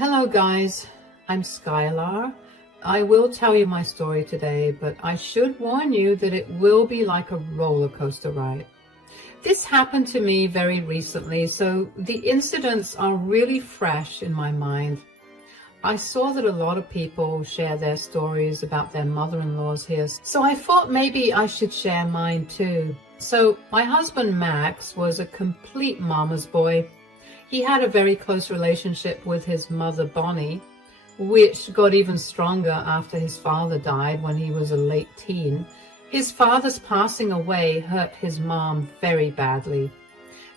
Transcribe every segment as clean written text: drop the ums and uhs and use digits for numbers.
Hello guys, I'm Skylar. I will tell you my story today, but I should warn you that it will be like a roller coaster ride. This happened to me very recently, so the incidents are really fresh in my mind. I saw that a lot of people share their stories about their mother-in-laws here, so I thought maybe I should share mine too. So my husband Max was a complete mama's boy. He had a very close relationship with his mother Bonnie, which got even stronger after his father died when he was a late teen. His father's passing away hurt his mom very badly.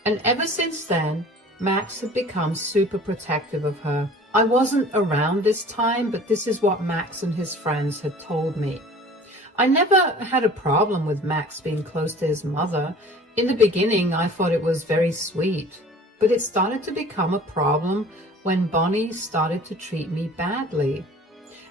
And ever since then, Max had become super protective of her. I wasn't around this time, but this is what Max and his friends had told me. I never had a problem with Max being close to his mother. In the beginning, I thought it was very sweet. But it started to become a problem when Bonnie started to treat me badly.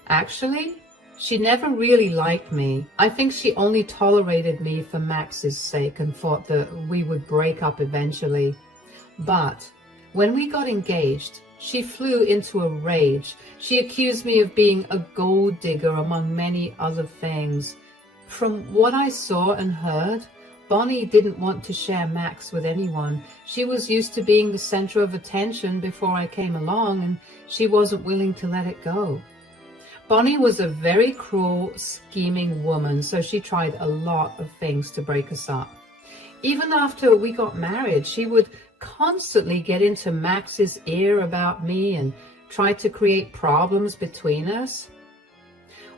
Actually, she never really liked me. I think she only tolerated me for Max's sake and thought that we would break up eventually. But when we got engaged, she flew into a rage. She accused me of being a gold digger among many other things. From what I saw and heard, Bonnie didn't want to share Max with anyone. She was used to being the center of attention before I came along, and she wasn't willing to let it go. Bonnie was a very cruel, scheming woman, so she tried a lot of things to break us up. Even after we got married, she would constantly get into Max's ear about me and try to create problems between us.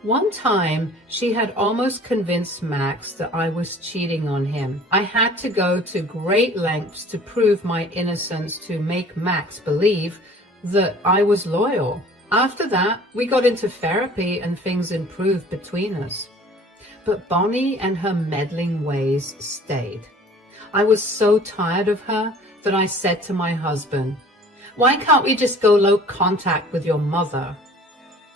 One time, she had almost convinced Max that I was cheating on him. I had to go to great lengths to prove my innocence to make Max believe that I was loyal. After that, we got into therapy and things improved between us. But Bonnie and her meddling ways stayed. I was so tired of her that I said to my husband, "Why can't we just go low contact with your mother?"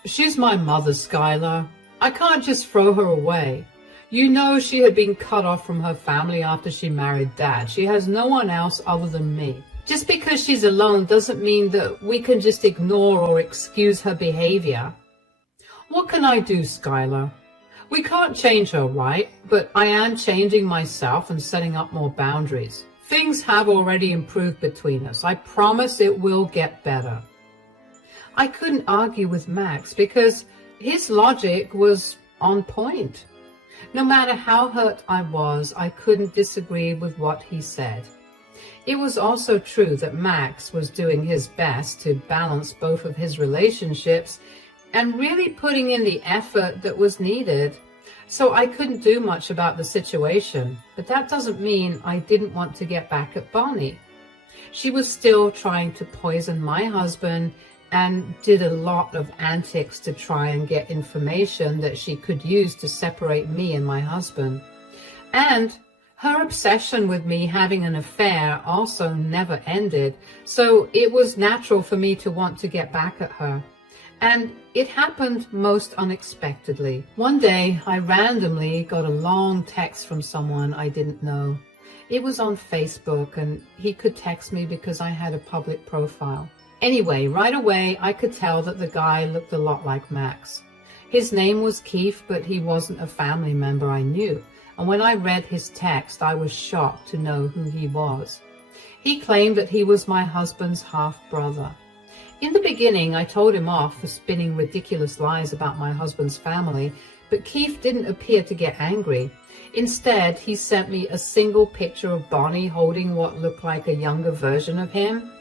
"She's my mother, Skylar. I can't just throw her away. You know she had been cut off from her family after she married Dad. She has no one else other than me. Just because she's alone doesn't mean that we can just ignore or excuse her behavior." "What can I do, Skylar? We can't change her, right? But I am changing myself and setting up more boundaries. Things have already improved between us. I promise it will get better." I couldn't argue with Max because his logic was on point. No matter how hurt I was, I couldn't disagree with what he said. It was also true that Max was doing his best to balance both of his relationships and really putting in the effort that was needed. So I couldn't do much about the situation, but that doesn't mean I didn't want to get back at Bonnie. She was still trying to poison my husband and did a lot of antics to try and get information that she could use to separate me and my husband. And her obsession with me having an affair also never ended, so it was natural for me to want to get back at her. And it happened most unexpectedly. One day, I randomly got a long text from someone I didn't know. It was on Facebook, and he could text me because I had a public profile. Anyway, right away, I could tell that the guy looked a lot like Max. His name was Keith, but he wasn't a family member I knew. And when I read his text, I was shocked to know who he was. He claimed that he was my husband's half-brother. In the beginning, I told him off for spinning ridiculous lies about my husband's family, but Keith didn't appear to get angry. Instead, he sent me a single picture of Bonnie holding what looked like a younger version of him.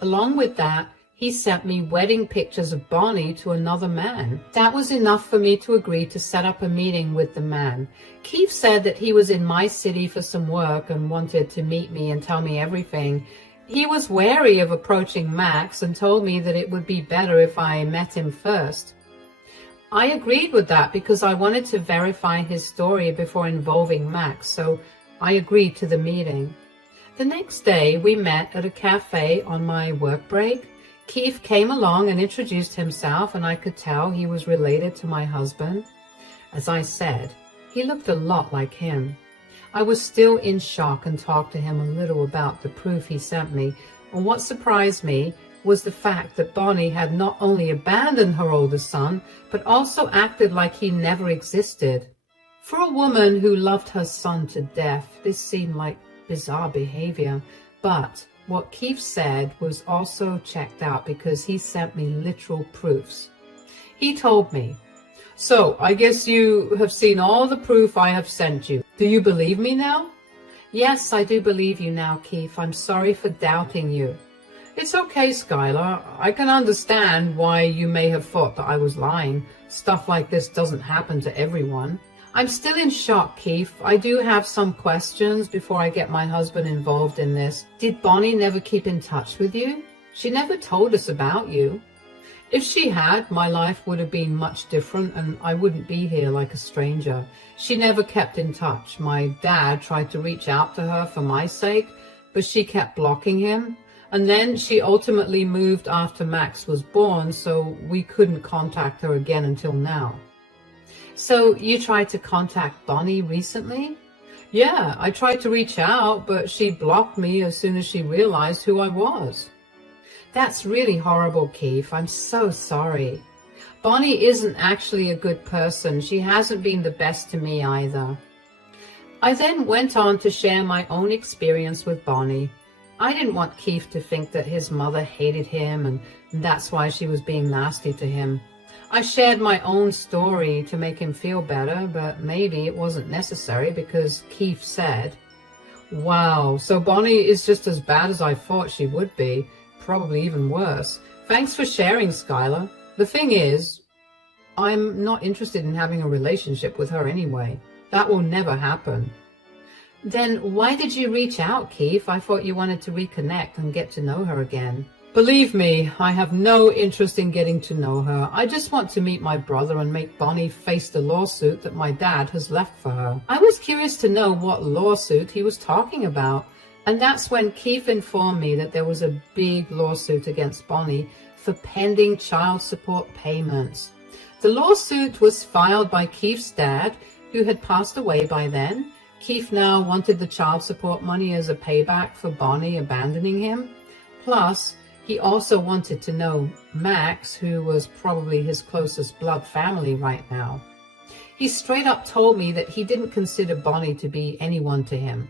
Along with that, he sent me wedding pictures of Bonnie to another man. That was enough for me to agree to set up a meeting with the man. Keith said that he was in my city for some work and wanted to meet me and tell me everything. He was wary of approaching Max and told me that it would be better if I met him first. I agreed with that because I wanted to verify his story before involving Max, so I agreed to the meeting. The next day, we met at a cafe on my work break. Keith came along and introduced himself, and I could tell he was related to my husband. As I said, he looked a lot like him. I was still in shock and talked to him a little about the proof he sent me. And what surprised me was the fact that Bonnie had not only abandoned her oldest son, but also acted like he never existed. For a woman who loved her son to death, this seemed like bizarre behavior, but what Keith said was also checked out because he sent me literal proofs. He told me, "So, I guess you have seen all the proof I have sent you. Do you believe me now?" "Yes, I do believe you now, Keith. I'm sorry for doubting you." "It's okay, Skylar. I can understand why you may have thought that I was lying. Stuff like this doesn't happen to everyone." "I'm still in shock, Keith. I do have some questions before I get my husband involved in this. Did Bonnie never keep in touch with you? She never told us about you." "If she had, my life would have been much different and I wouldn't be here like a stranger. She never kept in touch. My dad tried to reach out to her for my sake, but she kept blocking him. And then she ultimately moved after Max was born, so we couldn't contact her again until now." "So you tried to contact Bonnie recently?" "Yeah, I tried to reach out, but she blocked me as soon as she realized who I was." "That's really horrible, Keith. I'm so sorry. Bonnie isn't actually a good person. She hasn't been the best to me either." I then went on to share my own experience with Bonnie. I didn't want Keith to think that his mother hated him and that's why she was being nasty to him. I shared my own story to make him feel better, but maybe it wasn't necessary because Keith said, "Wow, so Bonnie is just as bad as I thought she would be, probably even worse. Thanks for sharing, Skylar. The thing is, I'm not interested in having a relationship with her anyway. That will never happen." "Then why did you reach out, Keith? I thought you wanted to reconnect and get to know her again." "Believe me, I have no interest in getting to know her. I just want to meet my brother and make Bonnie face the lawsuit that my dad has left for her." I was curious to know what lawsuit he was talking about, and that's when Keith informed me that there was a big lawsuit against Bonnie for pending child support payments. The lawsuit was filed by Keith's dad, who had passed away by then. Keith now wanted the child support money as a payback for Bonnie abandoning him. Plus, he also wanted to know Max, who was probably his closest blood family right now. He straight up told me that he didn't consider Bonnie to be anyone to him.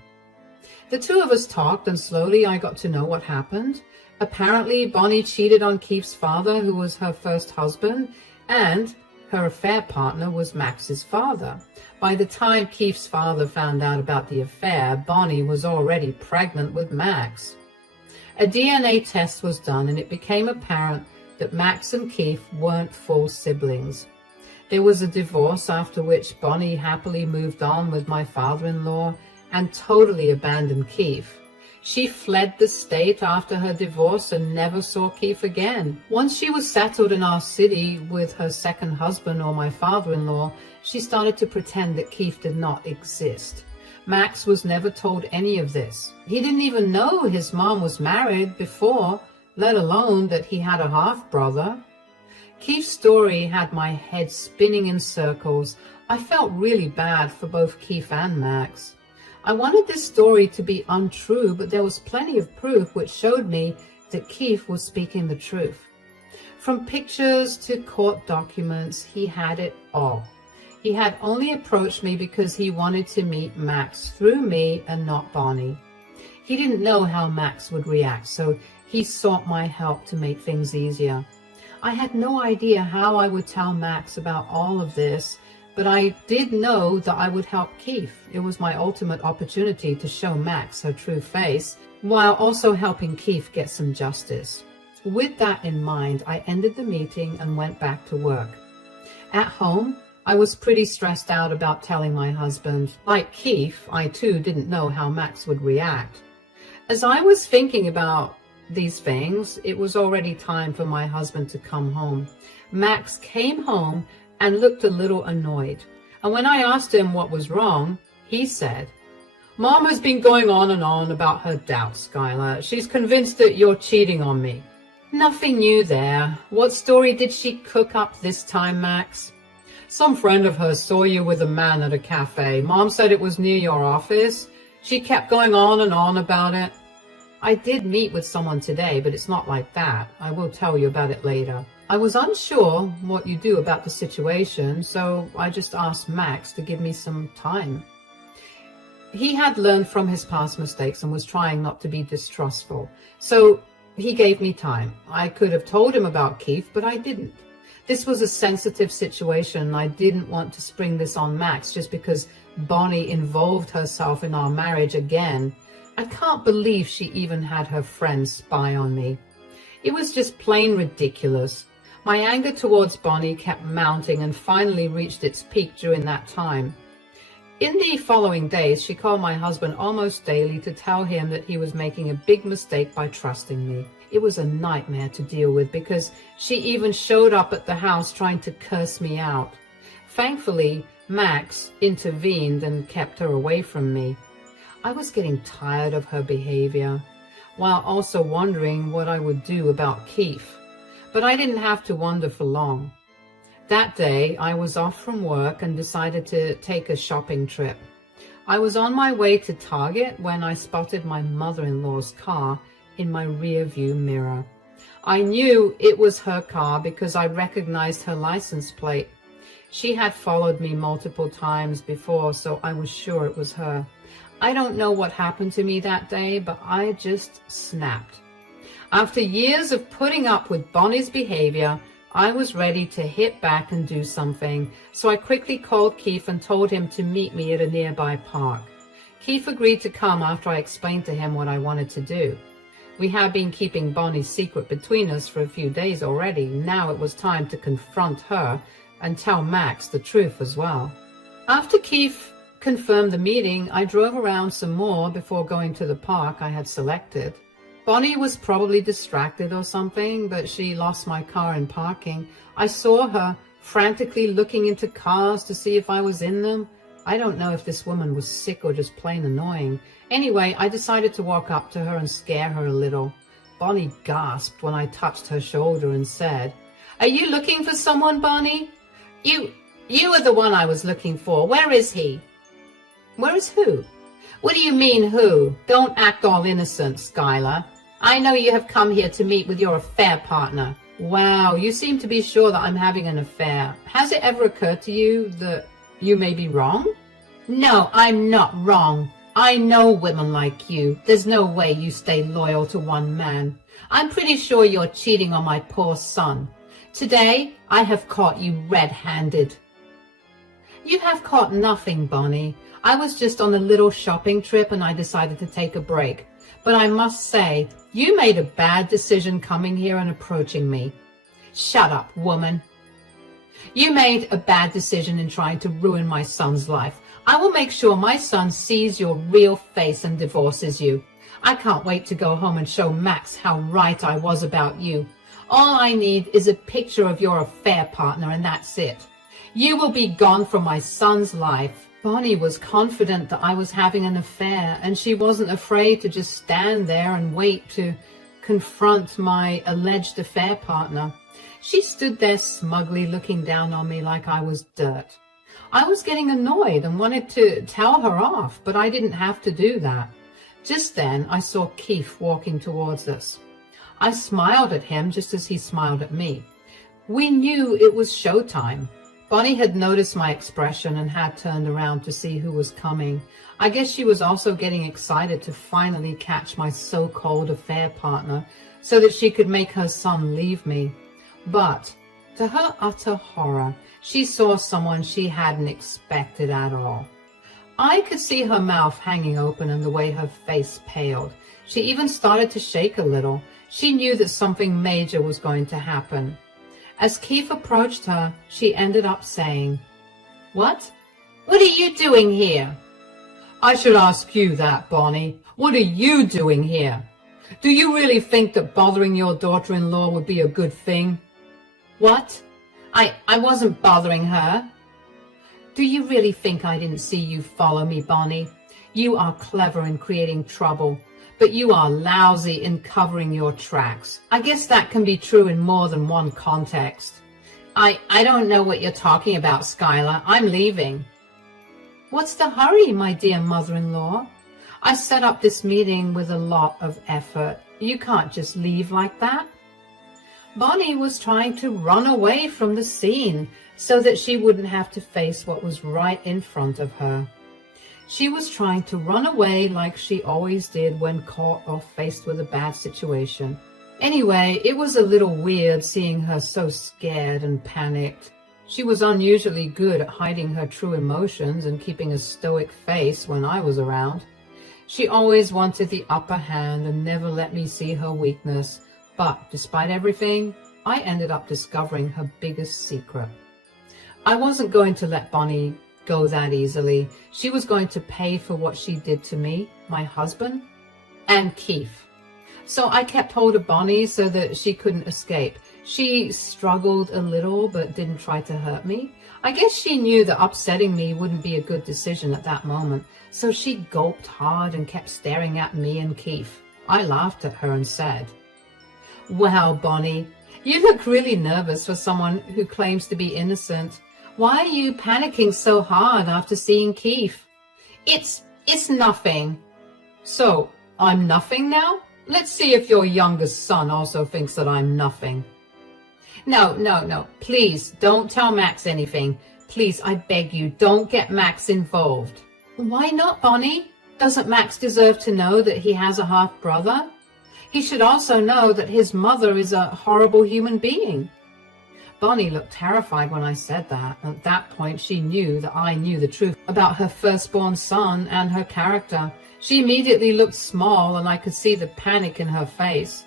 The two of us talked, and slowly I got to know what happened. Apparently, Bonnie cheated on Keith's father, who was her first husband, and her affair partner was Max's father. By the time Keith's father found out about the affair, Bonnie was already pregnant with Max. A DNA test was done, and it became apparent that Max and Keith weren't full siblings. There was a divorce, after which Bonnie happily moved on with my father-in-law and totally abandoned Keith. She fled the state after her divorce and never saw Keith again. Once she was settled in our city with her second husband or my father-in-law, she started to pretend that Keith did not exist. Max was never told any of this. He didn't even know his mom was married before, let alone that he had a half-brother. Keith's story had my head spinning in circles. I felt really bad for both Keith and Max. I wanted this story to be untrue, but there was plenty of proof which showed me that Keith was speaking the truth. From pictures to court documents, he had it all. He had only approached me because he wanted to meet Max through me and not Bonnie. He didn't know how Max would react, so he sought my help to make things easier. I had no idea how I would tell Max about all of this, but I did know that I would help Keith. It was my ultimate opportunity to show Max her true face, while also helping Keith get some justice. With that in mind, I ended the meeting and went back to work. At home, I was pretty stressed out about telling my husband. Like Keith, I too didn't know how Max would react. As I was thinking about these things, it was already time for my husband to come home. Max came home and looked a little annoyed. And when I asked him what was wrong, he said, "Mom has been going on and on about her doubts, Skylar. She's convinced that you're cheating on me." Nothing new there. What story did she cook up this time, Max? "Some friend of hers saw you with a man at a cafe. Mom said it was near your office. She kept going on and on about it." I did meet with someone today, but it's not like that. I will tell you about it later. I was unsure what you do about the situation, so I just asked Max to give me some time. He had learned from his past mistakes and was trying not to be distrustful, so he gave me time. I could have told him about Keith, but I didn't. This was a sensitive situation, and I didn't want to spring this on Max just because Bonnie involved herself in our marriage again. I can't believe she even had her friends spy on me. It was just plain ridiculous. My anger towards Bonnie kept mounting and finally reached its peak during that time. In the following days, she called my husband almost daily to tell him that he was making a big mistake by trusting me. It was a nightmare to deal with because she even showed up at the house trying to curse me out. Thankfully, Max intervened and kept her away from me. I was getting tired of her behavior, while also wondering what I would do about Keith. But I didn't have to wonder for long. That day, I was off from work and decided to take a shopping trip. I was on my way to Target when I spotted my mother-in-law's car in my rear-view mirror. I knew it was her car because I recognized her license plate. She had followed me multiple times before, so I was sure it was her. I don't know what happened to me that day, but I just snapped. After years of putting up with Bonnie's behavior, I was ready to hit back and do something, so I quickly called Keith and told him to meet me at a nearby park. Keith agreed to come after I explained to him what I wanted to do. We had been keeping Bonnie's secret between us for a few days already. Now it was time to confront her and tell Max the truth as well. After Keith confirmed the meeting, I drove around some more before going to the park I had selected. Bonnie was probably distracted or something, but she lost my car in parking. I saw her frantically looking into cars to see if I was in them. I don't know if this woman was sick or just plain annoying. Anyway, I decided to walk up to her and scare her a little. Bonnie gasped when I touched her shoulder and said, "Are you looking for someone, Bonnie?" You are the one I was looking for. Where is he?" "Where is who?" "What do you mean, who? Don't act all innocent, Skylar. I know you have come here to meet with your affair partner." "Wow, you seem to be sure that I'm having an affair. Has it ever occurred to you that you may be wrong?" "No, I'm not wrong. I know women like you. There's no way you stay loyal to one man. I'm pretty sure you're cheating on my poor son. Today, I have caught you red-handed." "You have caught nothing, Bonnie. I was just on a little shopping trip and I decided to take a break. But I must say, you made a bad decision coming here and approaching me." "Shut up, woman. You made a bad decision in trying to ruin my son's life. I will make sure my son sees your real face and divorces you. I can't wait to go home and show Max how right I was about you. All I need is a picture of your affair partner and that's it. You will be gone from my son's life." Bonnie was confident that I was having an affair, and she wasn't afraid to just stand there and wait to confront my alleged affair partner. She stood there smugly looking down on me like I was dirt. I was getting annoyed and wanted to tell her off, but I didn't have to do that. Just then, I saw Keith walking towards us. I smiled at him just as he smiled at me. We knew it was showtime. Bonnie had noticed my expression and had turned around to see who was coming. I guess she was also getting excited to finally catch my so-called affair partner so that she could make her son leave me. But, to her utter horror, she saw someone she hadn't expected at all. I could see her mouth hanging open and the way her face paled. She even started to shake a little. She knew that something major was going to happen. As Keith approached her, she ended up saying, "What? What are you doing here?" "I should ask you that, Bonnie. What are you doing here? Do you really think that bothering your daughter-in-law would be a good thing?" "What? I wasn't bothering her." "Do you really think I didn't see you follow me, Bonnie? You are clever in creating trouble, but you are lousy in covering your tracks. I guess that can be true in more than one context." I don't know what you're talking about, Skylar. I'm leaving." "What's the hurry, my dear mother-in-law? I set up this meeting with a lot of effort. You can't just leave like that. Bonnie was trying to run away from the scene so that she wouldn't have to face what was right in front of her. She was trying to run away like she always did when caught or faced with a bad situation. Anyway, it was a little weird seeing her so scared and panicked. She was unusually good at hiding her true emotions and keeping a stoic face when I was around. She always wanted the upper hand and never let me see her weakness. But despite everything, I ended up discovering her biggest secret. I wasn't going to let Bonnie go that easily. She was going to pay for what she did to me, my husband, and Keith. So I kept hold of Bonnie so that she couldn't escape. She struggled a little but didn't try to hurt me. I guess she knew that upsetting me wouldn't be a good decision at that moment. So she gulped hard and kept staring at me and Keith. I laughed at her and said, "Wow, Bonnie, you look really nervous for someone who claims to be innocent. Why are you panicking so hard after seeing Keith?" It's nothing." "So, I'm nothing now? Let's see if your youngest son also thinks that I'm nothing." No. Please, don't tell Max anything. Please, I beg you, don't get Max involved." "Why not, Bonnie? Doesn't Max deserve to know that he has a half-brother? He should also know that his mother is a horrible human being." Bonnie looked terrified when I said that. At that point, she knew that I knew the truth about her firstborn son and her character. She immediately looked small, and I could see the panic in her face.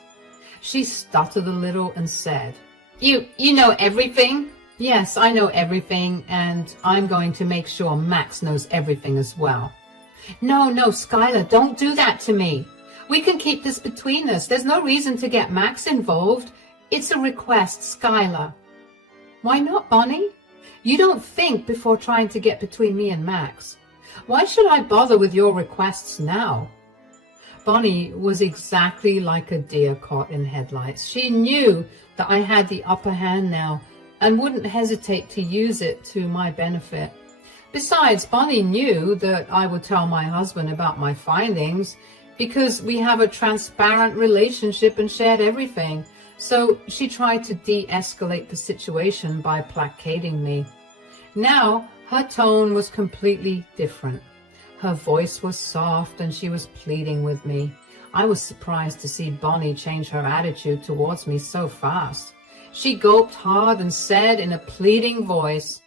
She stuttered a little and said, You know everything?" "Yes, I know everything, and I'm going to make sure Max knows everything as well." No, Skylar, don't do that to me. We can keep this between us. There's no reason to get Max involved. It's a request, Skylar." "Why not, Bonnie? You don't think before trying to get between me and Max. Why should I bother with your requests now?" Bonnie was exactly like a deer caught in headlights. She knew that I had the upper hand now and wouldn't hesitate to use it to my benefit. Besides, Bonnie knew that I would tell my husband about my findings because we have a transparent relationship and shared everything. So she tried to de-escalate the situation by placating me. Now, her tone was completely different. Her voice was soft and she was pleading with me. I was surprised to see Bonnie change her attitude towards me so fast. She gulped hard and said in a pleading voice,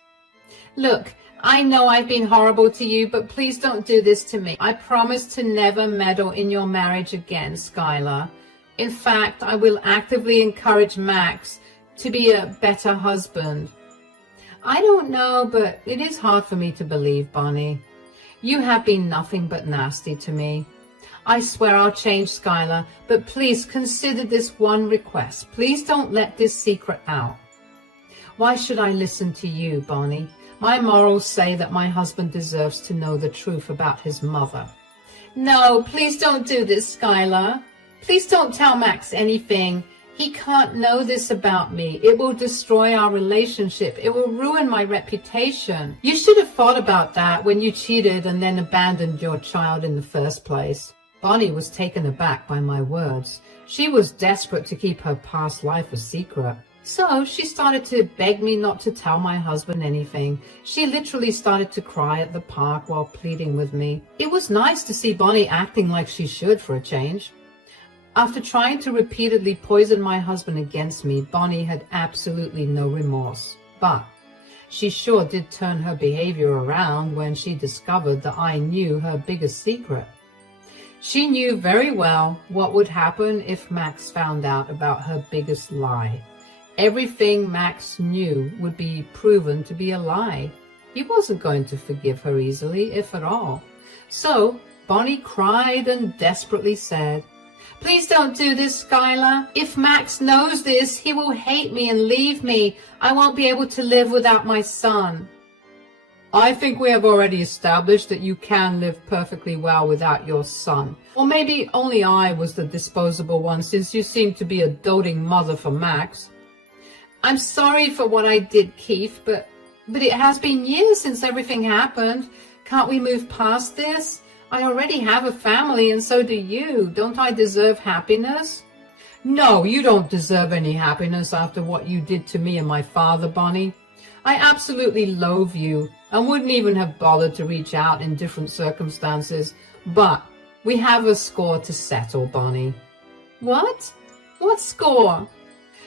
"Look, I know I've been horrible to you, but please don't do this to me. I promise to never meddle in your marriage again, Skylar. In fact, I will actively encourage Max to be a better husband." "I don't know, but it is hard for me to believe, Bonnie. You have been nothing but nasty to me. I swear I'll change, Skylar, but please consider this one request. Please don't let this secret out." "Why should I listen to you, Bonnie? My morals say that my husband deserves to know the truth about his mother." "No, please don't do this, Skylar. Please don't tell Max anything. He can't know this about me. It will destroy our relationship. It will ruin my reputation. You should have thought about that when you cheated and then abandoned your child in the first place." Bonnie was taken aback by my words. She was desperate to keep her past life a secret. So she started to beg me not to tell my husband anything. She literally started to cry at the park while pleading with me. It was nice to see Bonnie acting like she should for a change. After trying to repeatedly poison my husband against me, Bonnie had absolutely no remorse. But she sure did turn her behavior around when she discovered that I knew her biggest secret. She knew very well what would happen if Max found out about her biggest lie. Everything Max knew would be proven to be a lie. He wasn't going to forgive her easily, if at all. So Bonnie cried and desperately said, "Please don't do this, Skylar. If Max knows this, he will hate me and leave me. I won't be able to live without my son." "I think we have already established that you can live perfectly well without your son. Or maybe only I was the disposable one, since you seem to be a doting mother for Max." "I'm sorry for what I did, Keith, but it has been years since everything happened. Can't we move past this? I already have a family, and so do you. Don't I deserve happiness? No, you don't deserve any happiness after what you did to me and my father, Bonnie. I absolutely loathe you and wouldn't even have bothered to reach out in different circumstances. But we have a score to settle, Bonnie. What? What score?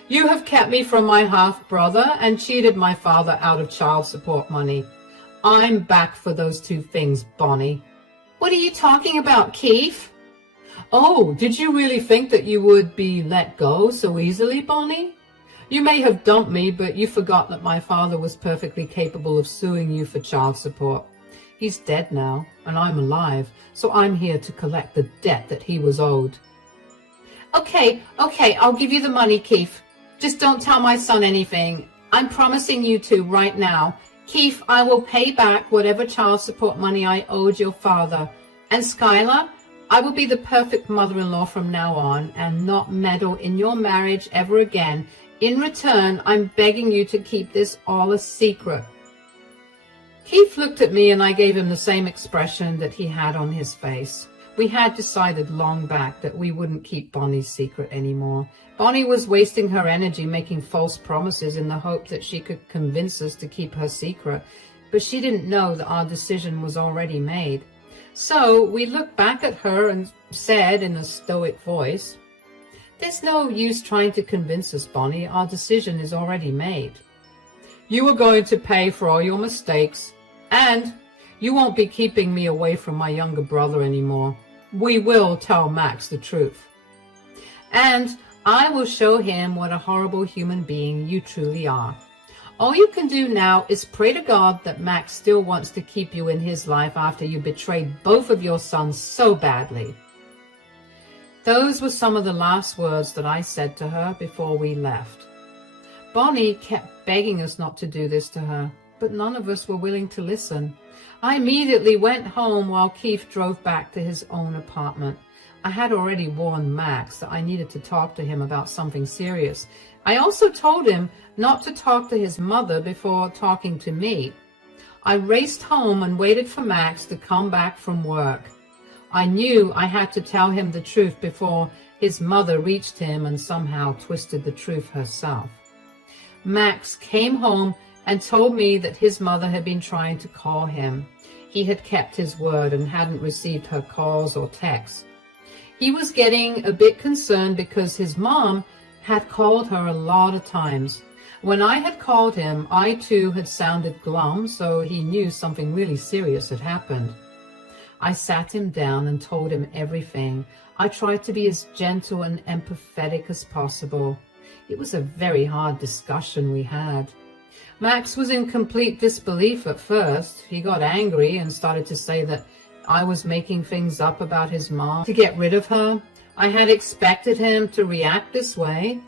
You have kept me from my half-brother and cheated my father out of child support money. I'm back for those two things, Bonnie. What are you talking about, Keith? Oh, did you really think that you would be let go so easily, Bonnie? You may have dumped me, but you forgot that my father was perfectly capable of suing you for child support. He's dead now, and I'm alive, so I'm here to collect the debt that he was owed. Okay, I'll give you the money, Keith. Just don't tell my son anything. I'm promising you to right now. Keith, I will pay back whatever child support money I owed your father. And Skylar, I will be the perfect mother-in-law from now on and not meddle in your marriage ever again. In return, I'm begging you to keep this all a secret. Keith looked at me and I gave him the same expression that he had on his face. We had decided long back that we wouldn't keep Bonnie's secret anymore. Bonnie was wasting her energy making false promises in the hope that she could convince us to keep her secret, but she didn't know that our decision was already made. So we looked back at her and said in a stoic voice, "There's no use trying to convince us, Bonnie. Our decision is already made. You are going to pay for all your mistakes, and you won't be keeping me away from my younger brother anymore. We will tell Max the truth. And I will show him what a horrible human being you truly are. All you can do now is pray to God that Max still wants to keep you in his life after you betrayed both of your sons so badly." Those were some of the last words that I said to her before we left. Bonnie kept begging us not to do this to her, but none of us were willing to listen. I immediately went home while Keith drove back to his own apartment. I had already warned Max that I needed to talk to him about something serious. I also told him not to talk to his mother before talking to me. I raced home and waited for Max to come back from work. I knew I had to tell him the truth before his mother reached him and somehow twisted the truth herself. Max came home and told me that his mother had been trying to call him. He had kept his word and hadn't received her calls or texts. He was getting a bit concerned because his mom had called her a lot of times. When I had called him, I too had sounded glum, so he knew something really serious had happened. I sat him down and told him everything. I tried to be as gentle and empathetic as possible. It was a very hard discussion we had. Max was in complete disbelief at first. He got angry and started to say that I was making things up about his mom to get rid of her. I had expected him to react this way.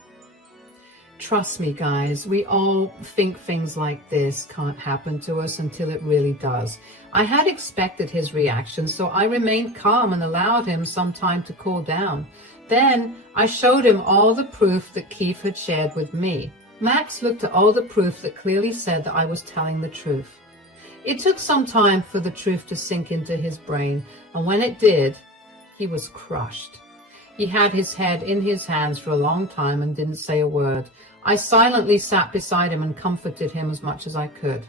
Trust me, guys, we all think things like this can't happen to us until it really does. I had expected his reaction, so I remained calm and allowed him some time to cool down. Then I showed him all the proof that Keith had shared with me. Max looked at all the proof that clearly said that I was telling the truth. It took some time for the truth to sink into his brain, and when it did, he was crushed. He had his head in his hands for a long time and didn't say a word. I silently sat beside him and comforted him as much as I could.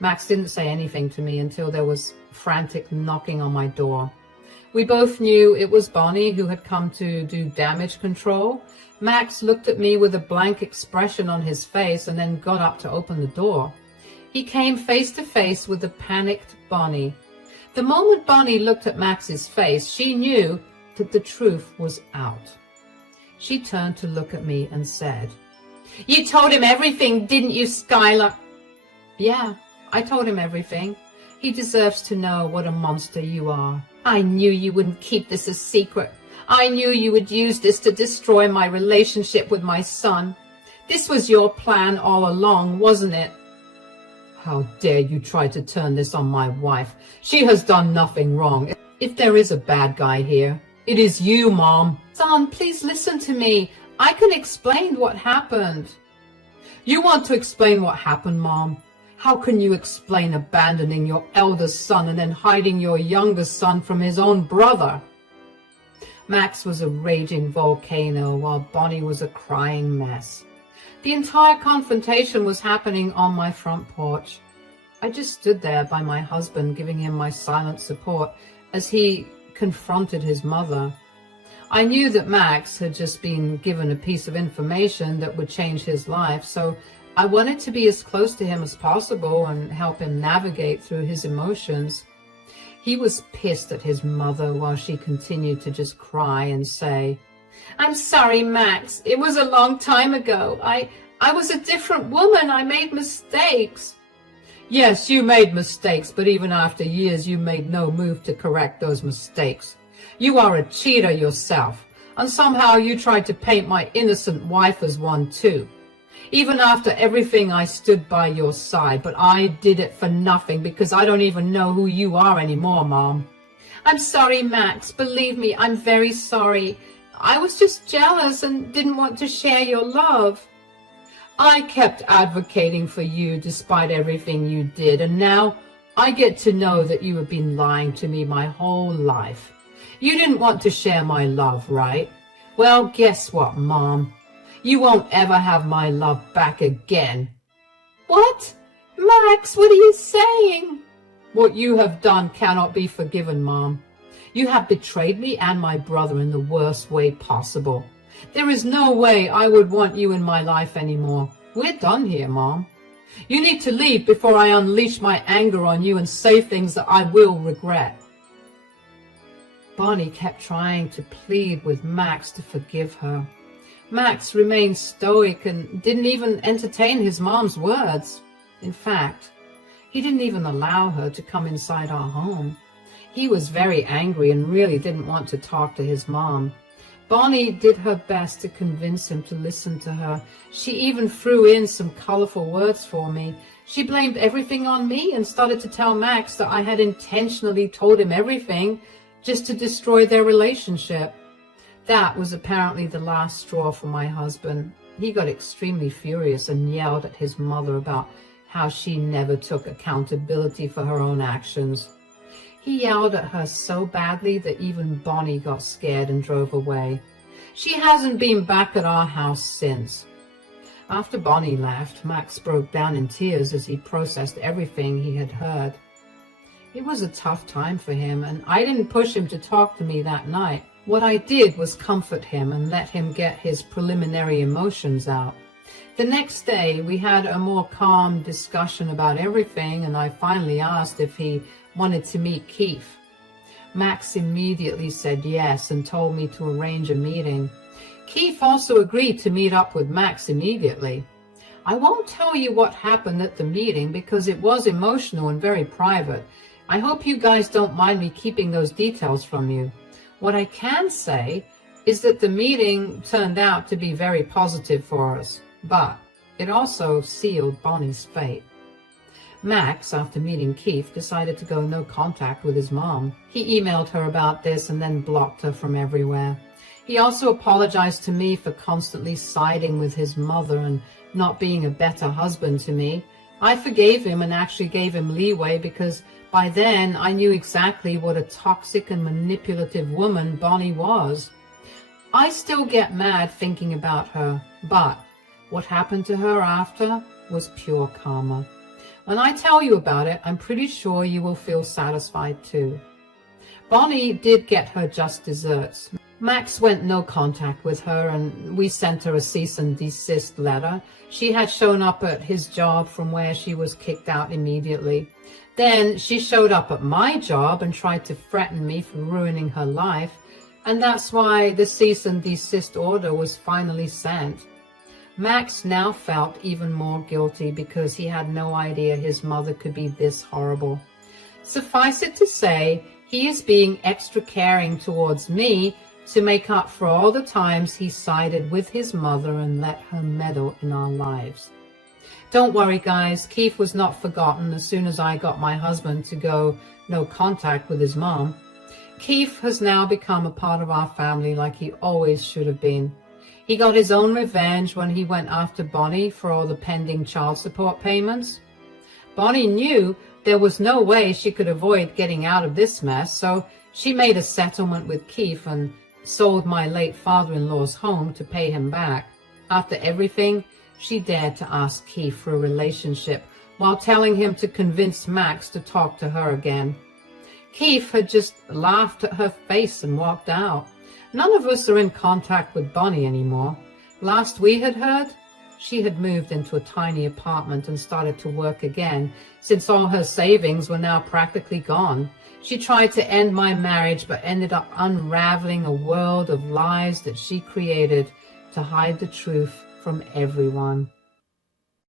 Max didn't say anything to me until there was frantic knocking on my door. We both knew it was Bonnie who had come to do damage control. Max looked at me with a blank expression on his face and then got up to open the door. He came face to face with the panicked Bonnie. The moment Bonnie looked at Max's face, she knew that the truth was out. She turned to look at me and said, "You told him everything, didn't you, Skylar?" "Yeah, I told him everything. He deserves to know what a monster you are. I knew you wouldn't keep this a secret. I knew you would use this to destroy my relationship with my son. This was your plan all along, wasn't it?" "How dare you try to turn this on my wife? She has done nothing wrong. If there is a bad guy here, it is you, Mom." "Son, please listen to me. I can explain what happened." "You want to explain what happened, Mom? How can you explain abandoning your eldest son and then hiding your youngest son from his own brother? Max was a raging volcano while Bonnie was a crying mess. The entire confrontation was happening on my front porch. I just stood there by my husband, giving him my silent support as he confronted his mother. I knew that Max had just been given a piece of information that would change his life, so I wanted to be as close to him as possible and help him navigate through his emotions. He was pissed at his mother while she continued to just cry and say, "I'm sorry, Max. It was a long time ago. I was a different woman. I made mistakes." "Yes, you made mistakes, but even after years, you made no move to correct those mistakes. You are a cheater yourself, and somehow you tried to paint my innocent wife as one too. Even after everything, I stood by your side, but I did it for nothing because I don't even know who you are anymore, Mom." "I'm sorry, Max. Believe me, I'm very sorry. I was just jealous and didn't want to share your love." "I kept advocating for you despite everything you did, and now I get to know that you have been lying to me my whole life. You didn't want to share my love, right? Well, guess what, Mom? You won't ever have my love back again." "What? Max, what are you saying?" "What you have done cannot be forgiven, Mom. You have betrayed me and my brother in the worst way possible. There is no way I would want you in my life anymore. We're done here, Mom. You need to leave before I unleash my anger on you and say things that I will regret." Bonnie kept trying to plead with Max to forgive her. Max remained stoic and didn't even entertain his mom's words. In fact, he didn't even allow her to come inside our home. He was very angry and really didn't want to talk to his mom. Bonnie did her best to convince him to listen to her. She even threw in some colorful words for me. She blamed everything on me and started to tell Max that I had intentionally told him everything just to destroy their relationship. That was apparently the last straw for my husband. He got extremely furious and yelled at his mother about how she never took accountability for her own actions. He yelled at her so badly that even Bonnie got scared and drove away. She hasn't been back at our house since. After Bonnie left, Max broke down in tears as he processed everything he had heard. It was a tough time for him, and I didn't push him to talk to me that night. What I did was comfort him and let him get his preliminary emotions out. The next day, we had a more calm discussion about everything, and I finally asked if he wanted to meet Keith. Max immediately said yes and told me to arrange a meeting. Keith also agreed to meet up with Max immediately. I won't tell you what happened at the meeting because it was emotional and very private. I hope you guys don't mind me keeping those details from you. What I can say is that the meeting turned out to be very positive for us, but it also sealed Bonnie's fate. Max, after meeting Keith, decided to go no contact with his mom. He emailed her about this and then blocked her from everywhere. He also apologized to me for constantly siding with his mother and not being a better husband to me. I forgave him and actually gave him leeway because by then I knew exactly what a toxic and manipulative woman Bonnie was. I still get mad thinking about her, but what happened to her after was pure karma. When I tell you about it, I'm pretty sure you will feel satisfied too. Bonnie did get her just desserts. Max went no contact with her and we sent her a cease and desist letter. She had shown up at his job from where she was kicked out immediately. Then she showed up at my job and tried to threaten me for ruining her life, and that's why the cease and desist order was finally sent. Max now felt even more guilty because he had no idea his mother could be this horrible. Suffice it to say, he is being extra caring towards me to make up for all the times he sided with his mother and let her meddle in our lives. Don't worry, guys, Keith was not forgotten as soon as I got my husband to go no contact with his mom. Keith has now become a part of our family like he always should have been. He got his own revenge when he went after Bonnie for all the pending child support payments. Bonnie knew there was no way she could avoid getting out of this mess, so she made a settlement with Keith and sold my late father-in-law's home to pay him back. After everything, she dared to ask Keith for a relationship while telling him to convince Max to talk to her again. Keith had just laughed at her face and walked out. None of us are in contact with Bonnie anymore. Last we had heard, she had moved into a tiny apartment and started to work again, since all her savings were now practically gone. She tried to end my marriage, but ended up unraveling a world of lies that she created to hide the truth from everyone.